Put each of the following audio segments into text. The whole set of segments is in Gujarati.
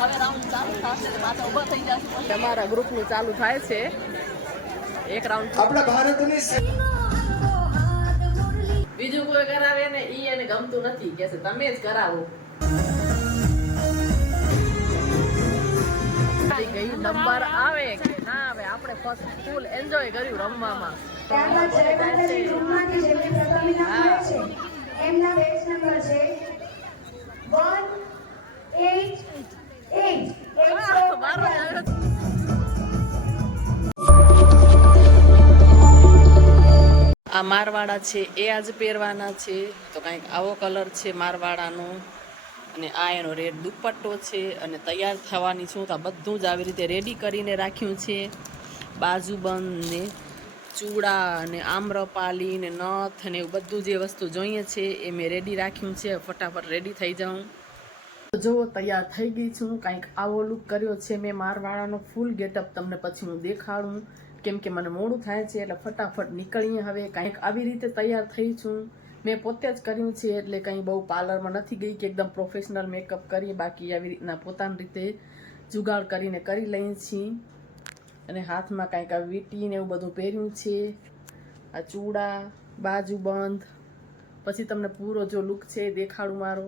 હવે રાઉન્ડ ચાલુ થશે તો પાછા ઊભા થઈ જશે. અમારા ગ્રુપનું ચાલુ થાય છે એક રાઉન્ડ. આપણા ભારતની બીજું કોઈ કરાવે ને ઈ એને ગમતું નથી કે છે તમે જ કરાવો. ગઈ નંબર આવે કે ના આવે આપણે ફર્સ્ટ ફૂલ એન્જોય કર્યું રમવામાં. એમના બેચ નંબર છે 188. આ મારવાડા છે એ આજ પહેરવાના છે તો કંઈક આવો કલર છે મારવાડાનો અને આ એનો રેડ દુપટ્ટો છે અને તૈયાર થવાની છું તો આ બધું જ આવી રીતે રેડી કરીને રાખ્યું છે. બાજુબંધ ને ચૂડા અને આમ્રપાલી ને નથ ને એવું બધું જે વસ્તુ જોઈએ છે એ મેં રેડી રાખ્યું છે. ફટાફટ રેડી થઈ જાઉં. જો તૈયાર થઈ ગઈ છું. કંઈક આવો લુક કર્યો છે મેં મારવાડાનો ફૂલ ગેટઅપ તમને પછી હું દેખાડું કેમ કે મને મોડું થાય છે એટલે ફટાફટ નીકળીએ હવે. કંઈક આવી રીતે તૈયાર થઈ છું. મેં પોતે જ કર્યું છે એટલે કંઈ બહુ પાર્લરમાં નથી ગઈ કે એકદમ પ્રોફેશનલ મેકઅપ કરી. બાકી આવી રીતના પોતાની રીતે જુગાડ કરીને કરી લઈએ છીએ. અને હાથમાં કંઈક આ વીટી ને એવું બધું પહેર્યું છે. આ ચૂડા બાજુબંધ પછી તમને પૂરો જો લુક છે દેખાડું મારો.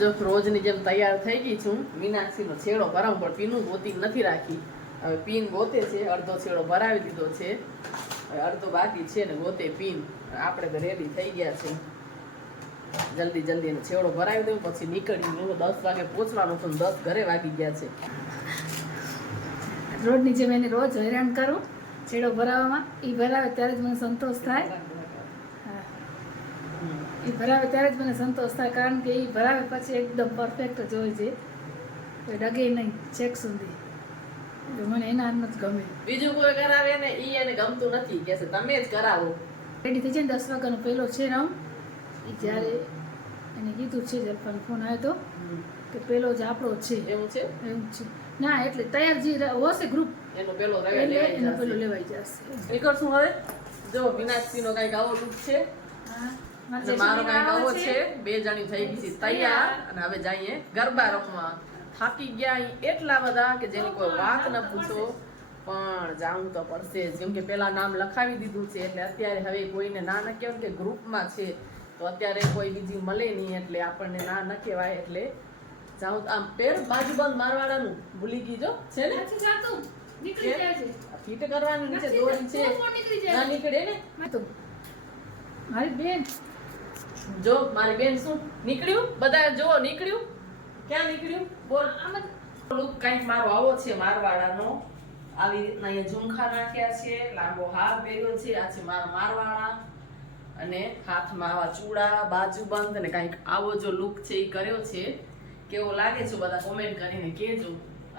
જો રોજની જેમ તૈયાર થઈ ગઈ છું. મીનાક્ષીનો છેડો ભરાવું પણ પીનું ગોતી નથી રાખી. હવે પીન ગોતે છે. અડધો છેડો ભરાવી દીધો છે હવે અડધો બાકી છે ને ગોતે પીન. આપણે તો રેડી થઈ ગયા છે. જલ્દી જલ્દી એનો છેડો ભરાવી દઉં પછી નીકળી. 10 વાગે પહોંચવાનું હતું 10 ઘરે વાગી ગયા છે. રોડની જેમ એને રોજ હેરાન કરું છેડો ભરાવામાં. એ ભરાવે ત્યારે જ મને સંતોષ થાય. એ ભરાવે ત્યારે જ મને સંતોષ થાય કારણ કે એ ભરાવે પછી એકદમ પરફેક્ટ જ હોય છે. ડગે નહીં છેક સુધી. મને એના હાથમાં જ ગમે. બીજું કોઈ કરાવે ને ઈ એને ગમતું નથી કે છે તમે જ કરાવો. રેડી થઈ જાય 10 વાગ્યાનો પહેલો છે રાઉન્ડ. એ જ્યારે એને કીધું છે જલ્પાનો ફોન આવ્યો તો કે પેલો જ આપણો છે. એવું છે એવું છે ના એટલે તૈયાર જે હશે ગ્રુપ એનો પેલો એનો પેલો લેવાઈ જશે. નીકળશું હવે. જો મીનાક્ષીનો કંઈક આવો લુક છે. મારો કંઈક આવો છે. 2 જણી થઈ ગઈ છે તૈયાર અને હવે જઈએ ગરબા રમવા. થાકી ગયા એટલા બધા કે જેની કોઈ વાત ન પૂછો પણ જાવું તો પડશે જ કેમ કે પેલા નામ લખાવી દીધું છે એટલે અત્યારે હવે કોઈને ના ન કહેવાય કે ગ્રુપમાં છે તો અત્યારે કોઈ બીજી મળે નહીં એટલે આપણને ના ન કહેવાય એટલે જાઉં. આમ પેર બાજુબંધ મારવાડાનું ભૂલી ગઈ જો છે ને ફીટ કરવાની નીચે દોરી છે ના નીકળે ને. મારી બેન જો મારી બેન શું નીકળ્યું બધા જો નીકળ્યું ક્યાં નીકળ્યું બોલ. લુક કંઈક મારો આવો છે મારવાડાનો. આવી રીતના અહીંયા ઝુમખા નાખ્યા છે. લાંબો હાર પહેર્યો છે. આ છે મારા મારવાડા અને હાથમાં આવા ચૂડા બાજુબંધ અને કંઈક આવો જો લુક છે એ કર્યો છે. કેવો લાગે છે બધા કોમેન્ટ કરીને કહેજો.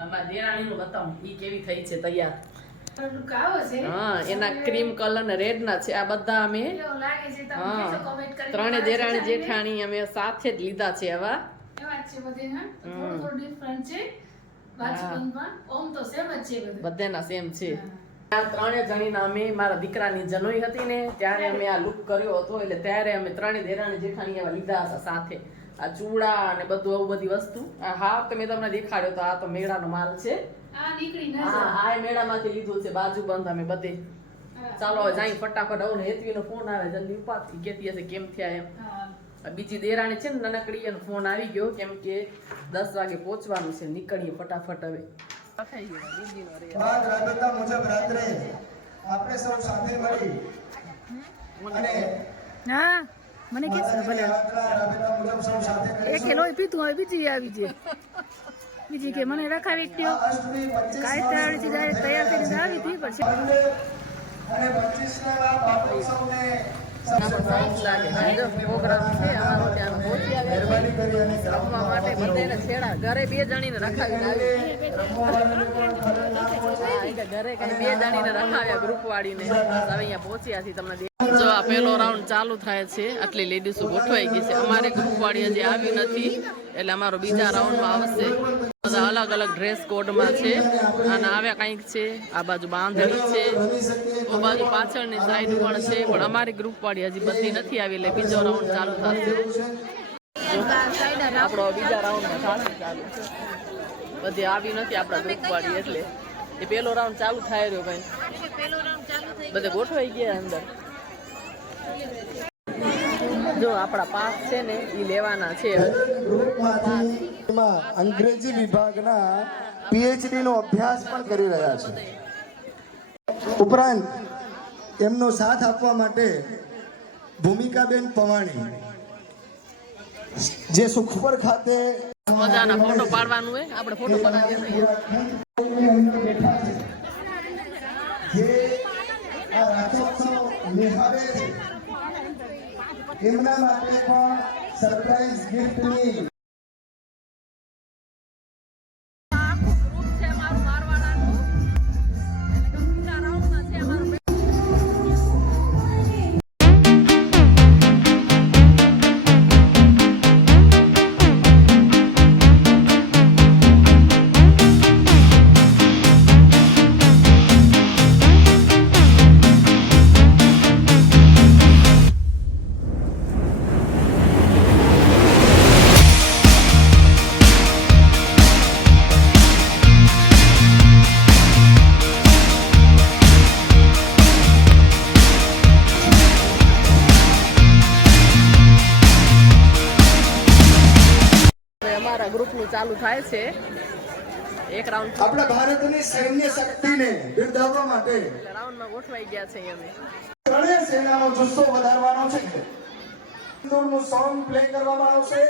અમારા દેરાણીનું બતાવું ઈ કેવી થઈ છે તૈયાર. હા એના ક્રીમ કલર ને રેડ ના છે. આ બધા અમે ત્રણે દેરાણી જેઠાણી અમે સાથે જ લીધા છે આવા. બધાના સેમ છે. આ 3 જણીના અમે મારા દીકરાની જનોઈ હતી ને ત્યારે અમે આ લુક કર્યો હતો એટલે ત્યારે અમે 3 દેરાણી જેઠાણી એવા લીધા હતા સાથે. આ ચૂડા અને બધું આવું બધી વસ્તુ. આ હાર તો મેં તમને દેખાડ્યો તો આ તો મેળાનો માલ છે. આ મેળામાંથી લીધું છે બાજુબંધ અમે બધે. ચાલો હવે જાય ફટાફટ. આવું હેતવીનો ફોન આવે જલ્દી ઉપાડતી કેતી હશે કેમ થયા એમ. બીજી દેરાણી છે ને નાનકડી એનો ફોન આવી ગયો કેમ કે 10 વાગે પહોંચવાનું છે. નીકળીએ ફટાફટ હવે. રાબેતા મુજબ રાત્રે આપણે સૌ સાથે મળી અને હા મને કે ભલે રાબેતા મુજબ સૌ સાથે એક લોહી પીતું હોય બીજી આવી છે. બીજી કે મને રખાવી દ્યો કાઈ તાળી જાય તૈયાર થઈને આવી હતી પછી અને 25 ના બાપોત્સવને પ્રોગ્રામ છે અમારો ત્યાં પહોંચી રમવા માટે બધાને છેડા. ઘરે 2 જણીને રખાવીને આવી. ઘરે કઈ 2 જણીને રખાવ્યા ગ્રુપ વાળીને. હવે અહીંયા પહોંચ્યા છીએ તમને. જો આ પહેલો રાઉન્ડ ચાલુ થાય છે. આટલી લેડીઝો ગોઠવાઈ ગઈ છે. અમારે ગ્રુપ વાળી હજી આવી નથી એટલે અમારો બીજા રાઉન્ડમાં આવશે. બધા અલગ અલગ ડ્રેસ કોડમાં છે અને આવ્યા કંઈક છે. આ બાજુ બાંધણી છે. આ બાજુ પાછળની સાઈડ પણ છે પણ અમારી ગ્રુપ વાળી હજી બધી નથી આવી એટલે બીજો રાઉન્ડ ચાલુ થશે. આપણો બીજા રાઉન્ડમાં ચાલુ છે. બધી આવી નથી આપણા ગ્રુપવાળી એટલે એ પહેલો રાઉન્ડ ચાલુ થાય રહ્યો ભાઈ બધે ગોઠવાઈ ગયા અંદર જો આપણા પાસ છે ને એ લેવાના છે ગ્રુપમાંથી અંગ્રેજી વિભાગના પીએચડી નો અભ્યાસ પણ કરી રહ્યા છે. ઉપરાંત એમનો સાથ આપવા માટે ભૂમિકાબેન પવાણી જે સુખપર ખાતે મજાના ફોટો પાડવાનું હોય આપણે ફોટો પડાવીએ જે આ રાસોત્સવ નિહાળે છે એમના માટે પણ સરપ્રાઈઝ ગિફ્ટની ગ્રુપનું ચાલુ થાય છે એક રાઉન્ડ આપણા ભારતની સૈન્ય શક્તિને બિરદાવવા માટે રાઉન્ડમાં ગોઠવાઈ ગયા છે અમે ત્રણેય સેનાનો જુસ્સો વધારવાનો છે. હિન્દુનું સોંગ પ્લે કરવામાં આવશે.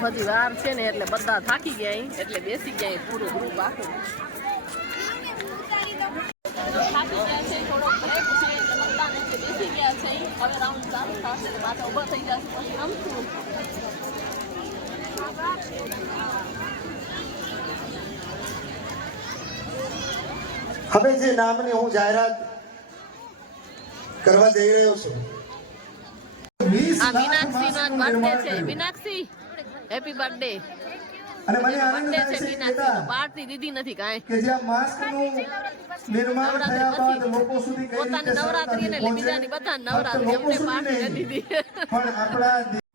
બધી વાર છે ને એટલે બધા થાકી ગયા એટલે બેસી ગયા પૂરું ગ્રુપ આખું થાકી ગયા છે થોડો બ્રેક છે એટલે બધા બેસી ગયા છે હવે રાઉન્ડ ચાલુ થશે પાછા ઊભા થઈ જશે પછી રમશું હવે જે નામની હું જાહેરાત કરવા જઈ રહ્યો છું આ મીનાક્ષી નો બર્થડે છે મીનાક્ષી હેપી બર્થડે અને મને આનંદ બર્થડે થાય છે છે મીનાક્ષી પાર્ટી દીધી નથી કાંઈ કે જ્યાં માસ્કનું નિર્માણ થયા બાદ લોકો સુધી કઈ પોતાની રીતે નવરાત્રી ને બીજાની બધા નવરાત્રી એમને પાર્ટી નથી દીધી પણ આપણા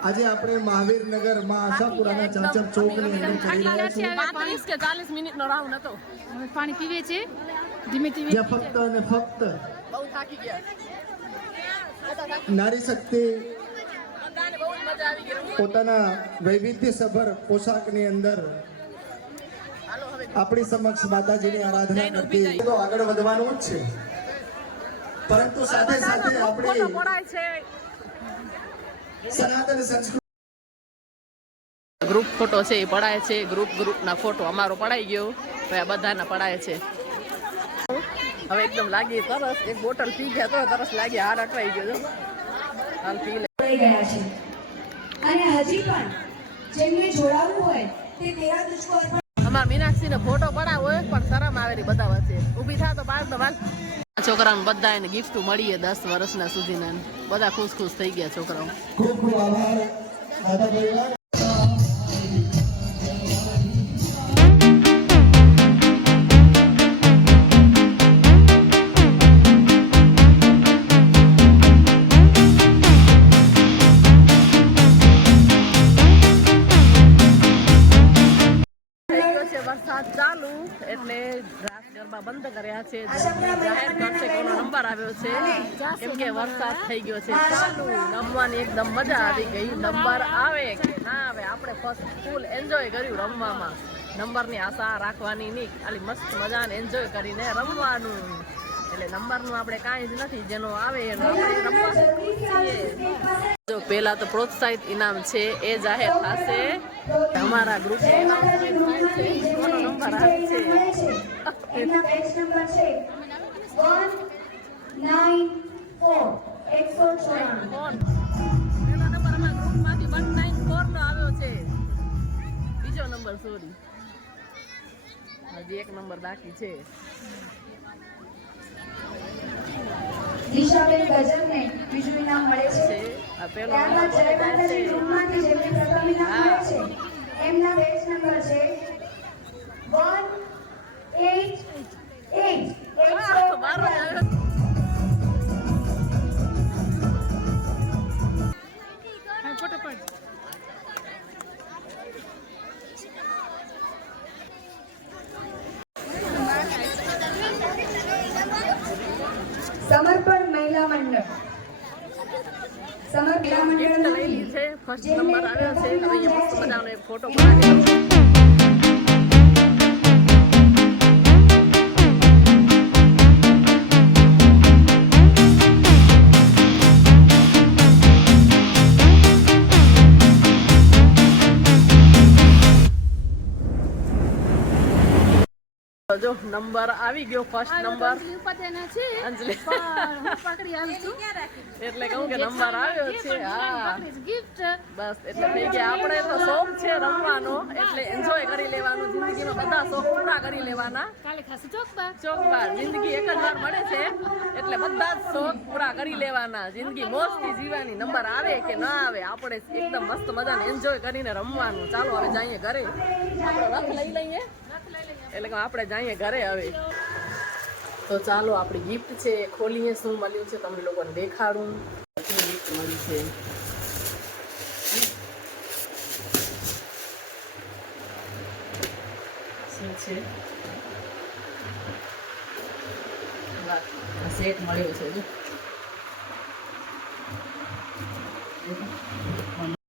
આજે આપણે મહાવીરનગર માં આશાપુરાના ચાચર ચોકની અંદર કરી રહ્યા છીએ 35 કે 40 મિનિટનો રાઉન્ડ હતો હવે પાણી પીવે છે ધીમે ધીમે જ્યાં ફક્ત અને ફક્ત બહુ થાકી ગયા નારી શક્તિ બધાને બહુ જ મજા આવી ગઈ પોતાના વૈવિધ્યસભર પોશાકની અંદર આપણી સમક્ષ માતાજીની આરાધના કરતી તો આગળ વધવાનું જ છે પરંતુ સાથે સાથે આપણે પડાય છે સનાતન સંસ્કૃતિ ગ્રુપ ફોટો છે એ પડાય છે ગ્રુપના ફોટો અમારો પડાઈ ગયો હવે આ બધાના પડાય છે હવે એકદમ લાગી તરસ એક બોટલ પી ગયા તો તરસ લાગી હાર અટવાઈ ગયો હાલ પી લે ગયા છે અને હજી પણ જેમને જોડાવવું હોય તે તેરા તુજકો અમાર મીનાક્ષીને ફોટો પડાવો હોય પણ શરમ આવે બધા વચ્ચે ઊભી થા તો બાર દબાલ છોકરાઓને બધા એને ગિફ્ટ મળી 10 વર્ષના સુધીના બધા ખુશ ખુશ થઈ ગયા છોકરાઓ ખૂબ ખૂબ આભાર દાદા પરિવાર બંધ કર્યા છે. જાહેર કરશે કોનો નંબર આવ્યો છે, કેમ કે વરસાદ થઈ ગયો છે ચાલુ. રમવાની એકદમ મજા આવી ગઈ. નંબર આવે કે ના આવે, આપણે ફર્સ્ટ ફૂલ એન્જોય કર્યું રમવામાં. નંબરની આશા રાખવાની નહીં, ખાલી મસ્ત મજાને એન્જોય કરીને રમવાનું. એટલે નંબરનું આપણે કાંઈ જ નથી, જેનો આવે એનો આપણે રમવાનું છીએ. જો પહેલા તો પ્રોત્સાહિત ઇનામ છે એ જાહેર થશે. અમારા ગ્રુપ કોનો નંબર આવે છે? એમના બેચ નંબર છે 194 પહેલો નંબર અમારા ગ્રુપમાંથી 194 નો આવ્યો છે. બીજો નંબર સોરી, હજી એક નંબર બાકી છે. દિશાબેન ગજબને બીજું ઇનામ મળે છે. આ પહેલો ત્યારબાદ જય માતાજી ગ્રુપમાંથી જેમને પ્રથમ ઇનામ મળે છે એમના બેચ નંબર છે 188 મારો જ આવ્યો. સમર્પણ મહિલા મંડળ ગિફ્ટ લઈ લી છે. ફર્સ્ટ નંબર આવ્યો છે. હવે અહીંયા મસ્ત મજાનો એક ફોટો પાડેલો છે. જો નંબર આવી ગયો, ફર્સ્ટ નંબર અંજલિ. એટલે કહું કે નંબર આવ્યો છે. હા બસ એટલે થઈ ગયા. આપણે તો શોખ છે રમવાનો, એટલે એન્જોય કરી લેવાનું. જિંદગીમાં બધા શોખ પૂરા કરી લેવાના. ચોકબાર જિંદગી એક જ વાર મળે છે, એટલે બધા જ શોખ પૂરા કરી લેવાના. જિંદગી મોજથી જીવવાની. નંબર આવે કે ના આવે, આપણે એકદમ મસ્ત મજાને એન્જોય કરીને રમવાનું. ચાલો હવે જઈએ ઘરે. આપણે રથ લઈ લઈએ, એટલે કે આપણે જઈએ ઘરે હવે. તો ચાલો આપણી ગિફ્ટ છે એ ખોલીએ. શું મળ્યું છે તમને લોકોને દેખાડું. ગિફ્ટ મળી છે. શું છે? સેટ મળ્યો છે.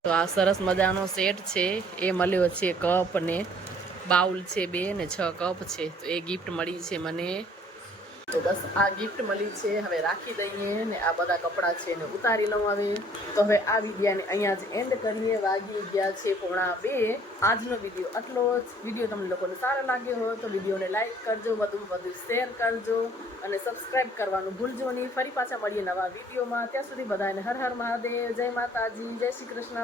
તો આ સરસ મજાનો સેટ છે એ મળ્યો છે. કપ ને બાઉલ છે 2 ને 6 કપ છે. તો એ ગિફ્ટ મળી છે મને. તો બસ આ ગિફ્ટ મળી છે. હવે રાખી દઈએ ને આ બધા કપડાં છે એને ઉતારી લઉં હવે. તો હવે આ વિડીયોને અહીંયા જ એન્ડ કરીએ. વાગી ગયા છે 1:45. આજનો વિડીયો આટલો જ. વિડીયો તમને લોકોને સારો લાગ્યો હોય તો વિડીયોને લાઈક કરજો, વધુ શેર કરજો અને સબસ્ક્રાઈબ કરવાનું ભૂલજો નહીં. ફરી પાછા મળીએ નવા વિડીયોમાં. ત્યાં સુધી બધાને હર હર મહાદેવ, જય માતાજી, જય શ્રી કૃષ્ણ.